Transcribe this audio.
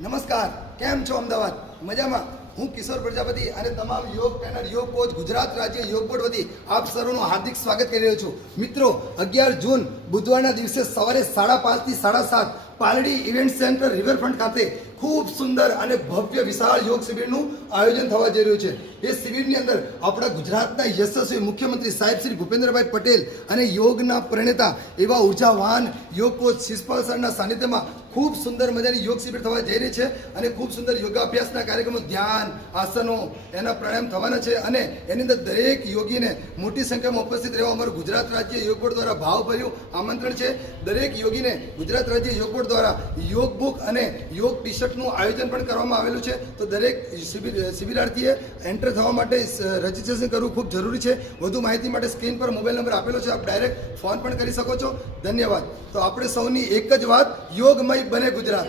નમસ્કાર, કેમ છો અમદાવાદ? મજામાં? હું કિશોર પ્રજાપતિ અને તમામ યોગ ટ્રેનર યોગ કોચ ગુજરાત રાજ્ય યોગ બોર્ડ વતી આપ સર્વનું હાર્દિક સ્વાગત કરી રહ્યો છું. મિત્રો, 11 જૂન બુધવારના દિવસે સવારે 5:30 થી 7:30 પાલડી ઇવેન્ટ સેન્ટર રિવરફ્રન્ટ ખાતે ખૂબ સુંદર અને ભવ્ય વિશાળ યોગ શિબિરનું આયોજન થવા જઈ રહ્યું છે. એ શિબિરની અંદર આપણા ગુજરાતના યશસ્વી મુખ્યમંત્રી સાહેબ શ્રી ભૂપેન્દ્રભાઈ પટેલ અને યોગના પ્રણેતા એવા ઉર્જાવાન યોગ કોચ શિષપાલ સરના સાનિધ્યમાં ખૂબ સુંદર મજાની યોગ શિબિર થવા જઈ રહી છે અને ખૂબ સુંદર યોગાભ્યાસના કાર્યક્રમો, ધ્યાન, આસનો, એના પ્રાણાયામ થવાના છે અને એની અંદર દરેક યોગીને મોટી સંખ્યામાં ઉપસ્થિત રહેવા અમારું ગુજરાત રાજ્ય યોગ બોર્ડ દ્વારા ભાવભર્યું આમંત્રણ છે. દરેક યોગીને ગુજરાત રાજ્ય યોગ બોર્ડ દ્વારા યોગ બુક અને યોગ ટી શર્ટનું આયોજન પણ કરવામાં આવેલું છે. તો દરેક શિબિરાર્થીએ એન્ટર થવા માટે રજીસ્ટ્રેશન કરવું ખૂબ જરૂરી છે. વધુ માહિતી માટે સ્ક્રીન પર મોબાઈલ નંબર આપેલો છે, આપ ડાયરેક્ટ ફોન પણ કરી શકો છો. ધન્યવાદ. તો આપણે સૌની એક જ વાત, યોગમય બને ગુજરાત.